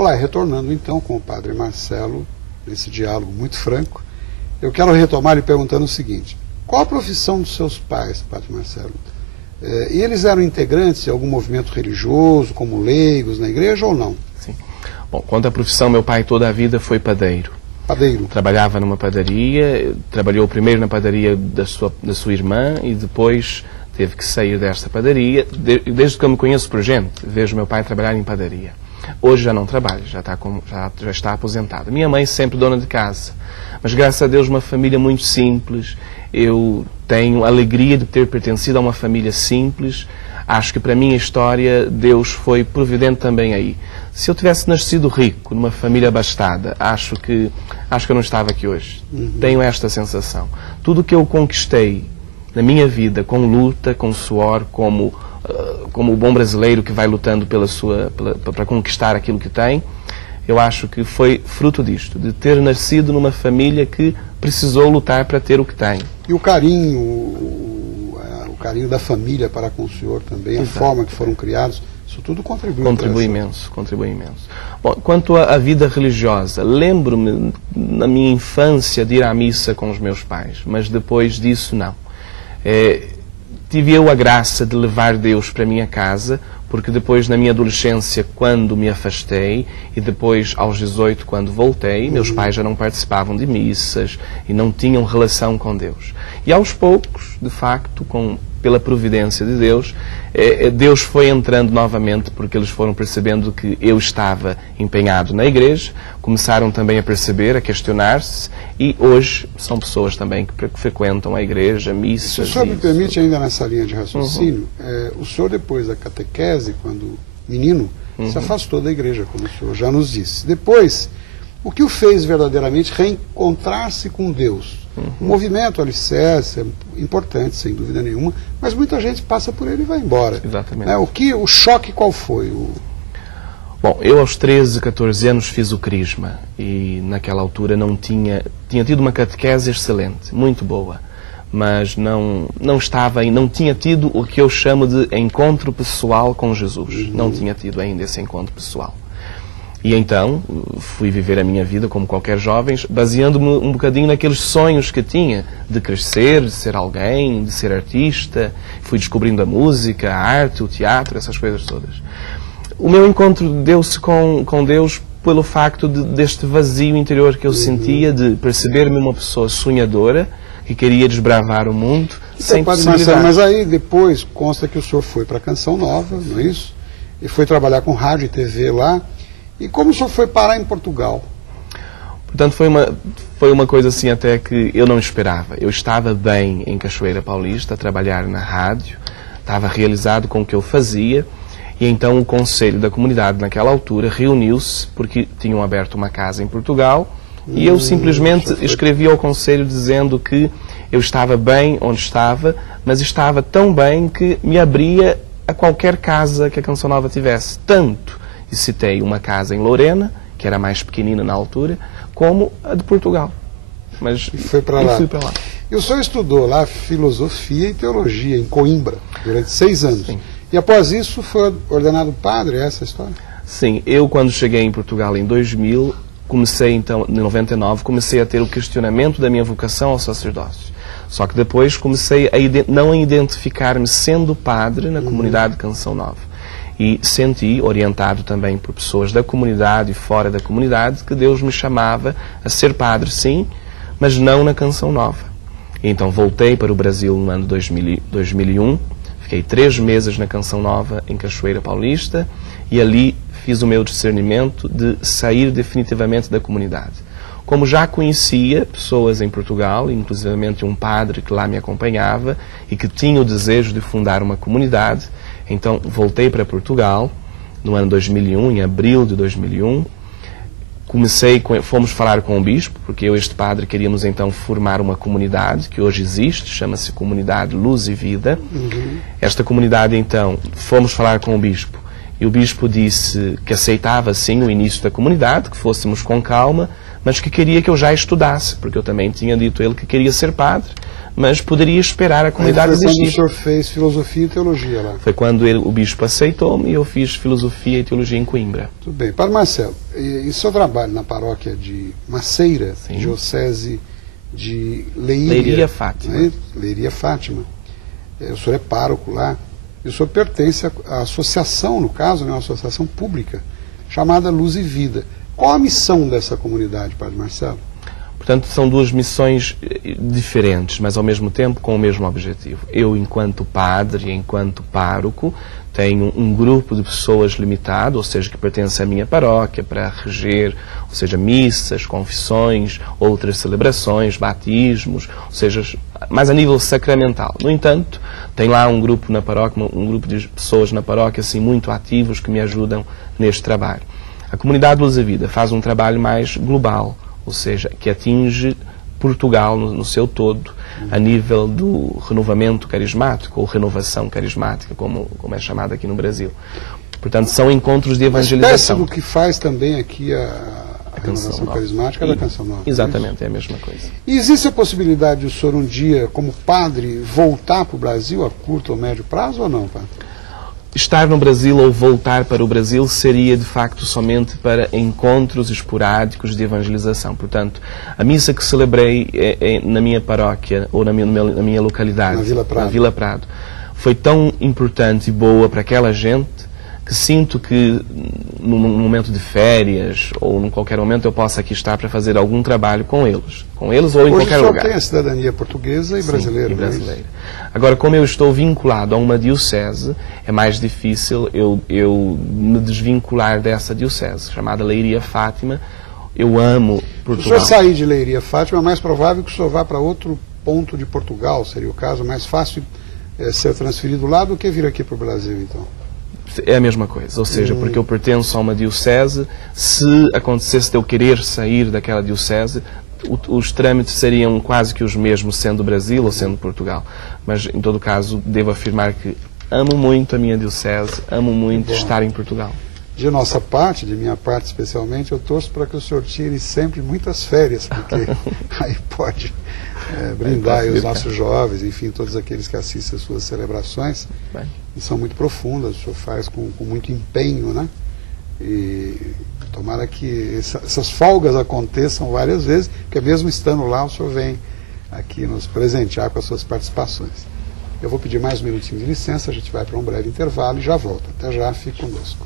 Olá, retornando então com o Padre Marcelo, nesse diálogo muito franco, eu quero retomar lhe perguntando o seguinte: qual a profissão dos seus pais, Padre Marcelo? E eles eram integrantes de algum movimento religioso, como leigos na igreja ou não? Sim. Bom, quanto à profissão, meu pai toda a vida foi padeiro. Padeiro. Trabalhava numa padaria, trabalhou primeiro na padaria da sua irmã e depois teve que sair desta padaria. Desde que eu me conheço por gente, vejo meu pai trabalhar em padaria. Hoje já não trabalha, já está aposentado. Minha mãe sempre dona de casa, mas graças a Deus uma família muito simples. Eu tenho a alegria de ter pertencido a uma família simples. Acho que para a minha história Deus foi providente também aí. Se eu tivesse nascido rico, numa família abastada, acho que eu não estava aqui hoje. Tenho esta sensação. Tudo o que eu conquistei na minha vida, com luta, com suor, como o bom brasileiro que vai lutando para conquistar aquilo que tem, eu acho que foi fruto disto, de ter nascido numa família que precisou lutar para ter o que tem. E o carinho da família para com o senhor também, a forma que foram criados, isso tudo contribui. Contribui imenso, contribui imenso. Bom, quanto à vida religiosa, lembro-me na minha infância de ir à missa com os meus pais, mas depois disso não. Tive eu a graça de levar Deus para a minha casa, porque depois na minha adolescência, quando me afastei, e depois aos 18, quando voltei, meus pais já não participavam de missas e não tinham relação com Deus. E aos poucos, de facto, pela providência de Deus, Deus foi entrando novamente, porque eles foram percebendo que eu estava empenhado na igreja, começaram também a perceber, a questionar-se, e hoje são pessoas também que frequentam a igreja, missas. Se o senhor me permite, ainda nessa linha de raciocínio, o senhor depois da catequese, quando menino, se afastou da igreja, como o senhor já nos disse. Depois, o que o fez verdadeiramente reencontrar-se com Deus? O movimento alicerce é importante, sem dúvida nenhuma, mas muita gente passa por ele e vai embora. Exatamente. O choque qual foi? Bom, eu aos 13, 14 anos fiz o crisma e naquela altura tinha tido uma catequese excelente, muito boa, mas não tinha tido o que eu chamo de encontro pessoal com Jesus. Não tinha tido ainda esse encontro pessoal. E então fui viver a minha vida como qualquer jovem, baseando-me um bocadinho naqueles sonhos que tinha de crescer, de ser alguém, de ser artista. Fui descobrindo a música, a arte, o teatro, essas coisas todas. O meu encontro deu-se com Deus pelo facto deste vazio interior que eu sentia, de perceber-me uma pessoa sonhadora, que queria desbravar o mundo, sem possibilidade. Mas aí depois consta que o senhor foi para a Canção Nova, não é isso? E foi trabalhar com rádio e TV lá. E como o senhor foi parar em Portugal? Portanto, foi uma coisa assim até que eu não esperava. Eu estava bem em Cachoeira Paulista, a trabalhar na rádio, estava realizado com o que eu fazia, e então o Conselho da Comunidade, naquela altura, reuniu-se, porque tinham aberto uma casa em Portugal, e eu simplesmente escrevi ao Conselho dizendo que eu estava bem onde estava, mas estava tão bem que me abria a qualquer casa que a Canção Nova tivesse, tanto. E citei uma casa em Lorena, que era mais pequenina na altura, como a de Portugal. E foi para lá. Fui para lá. E o senhor estudou lá filosofia e teologia em Coimbra, durante 6 anos. Sim. E após isso foi ordenado padre, é essa a história? Sim, eu quando cheguei em Portugal em 2000, em 99, comecei a ter o questionamento da minha vocação ao sacerdócio. Só que depois comecei não a identificar-me sendo padre na comunidade de Canção Nova. E senti, orientado também por pessoas da comunidade e fora da comunidade, que Deus me chamava a ser padre, sim, mas não na Canção Nova. E então voltei para o Brasil no ano 2001, fiquei 3 meses na Canção Nova, em Cachoeira Paulista, e ali fiz o meu discernimento de sair definitivamente da comunidade. Como já conhecia pessoas em Portugal, inclusivamente um padre que lá me acompanhava e que tinha o desejo de fundar uma comunidade, então voltei para Portugal no ano 2001, em abril de 2001. Fomos falar com o bispo, porque eu e este padre queríamos então formar uma comunidade que hoje existe, chama-se Comunidade Luz e Vida. Esta comunidade então, fomos falar com o bispo e o bispo disse que aceitava sim o início da comunidade, que fôssemos com calma, mas que queria que eu já estudasse, porque eu também tinha dito a ele que queria ser padre, mas poderia esperar a comunidade existir. Quando o senhor fez filosofia e teologia lá? Foi quando o bispo aceitou-me e eu fiz filosofia e teologia em Coimbra. Tudo bem. Padre Marcelo, e seu trabalho na paróquia de Maceira, Sim. diocese de Leiria. Leiria Fátima. Né? Leiria Fátima. O senhor é pároco lá. E o senhor pertence à associação, no caso, né, uma associação pública, chamada Luz e Vida. Qual a missão dessa comunidade, Padre Marcelo? Portanto, são duas missões diferentes, mas ao mesmo tempo com o mesmo objetivo. Eu, enquanto padre e enquanto pároco, tenho um grupo de pessoas limitado, ou seja, que pertence à minha paróquia, para reger, ou seja, missas, confissões, outras celebrações, batismos, ou seja, mais a nível sacramental. No entanto, tem lá um grupo na paróquia, um grupo de pessoas na paróquia, assim, muito ativos, que me ajudam neste trabalho. A comunidade Luz e Vida faz um trabalho mais global, ou seja, que atinge Portugal no seu todo, a nível do renovamento carismático, ou renovação carismática, como é chamado aqui no Brasil. Portanto, são encontros de evangelização. Uma espécie do que faz também aqui a renovação carismática da Canção Nova. Exatamente, é a mesma coisa. E existe a possibilidade de o senhor um dia, como padre, voltar para o Brasil a curto ou médio prazo ou não, padre? Estar no Brasil ou voltar para o Brasil seria, de facto, somente para encontros esporádicos de evangelização. Portanto, a missa que celebrei na minha paróquia, ou na minha localidade, na Vila Prado, foi tão importante e boa para aquela gente que sinto que, num momento de férias, ou em qualquer momento, eu possa aqui estar para fazer algum trabalho com eles ou em qualquer lugar. Hoje o senhor tem a cidadania portuguesa e brasileira. Sim, e brasileira. Agora, como eu estou vinculado a uma diocese, é mais difícil eu me desvincular dessa diocese, chamada Leiria Fátima. Eu amo Portugal. Se o senhor sair de Leiria Fátima, é mais provável que o senhor vá para outro ponto de Portugal, seria o caso, mais fácil ser transferido lá do que vir aqui para o Brasil, então. É a mesma coisa, ou seja, porque eu pertenço a uma diocese, se acontecesse de eu querer sair daquela diocese, os trâmites seriam quase que os mesmos, sendo Brasil ou sendo Portugal. Mas, em todo caso, devo afirmar que amo muito a minha diocese, amo muito estar em Portugal. De nossa parte, de minha parte especialmente, eu torço para que o senhor tire sempre muitas férias, porque aí pode brindar aí os nossos jovens, enfim, todos aqueles que assistem às suas celebrações. Bem. E são muito profundas, o senhor faz com muito empenho, né? E tomara que essas folgas aconteçam várias vezes, porque mesmo estando lá, o senhor vem aqui nos presentear com as suas participações. Eu vou pedir mais um minutinho de licença, a gente vai para um breve intervalo e já volta. Até já, fique conosco.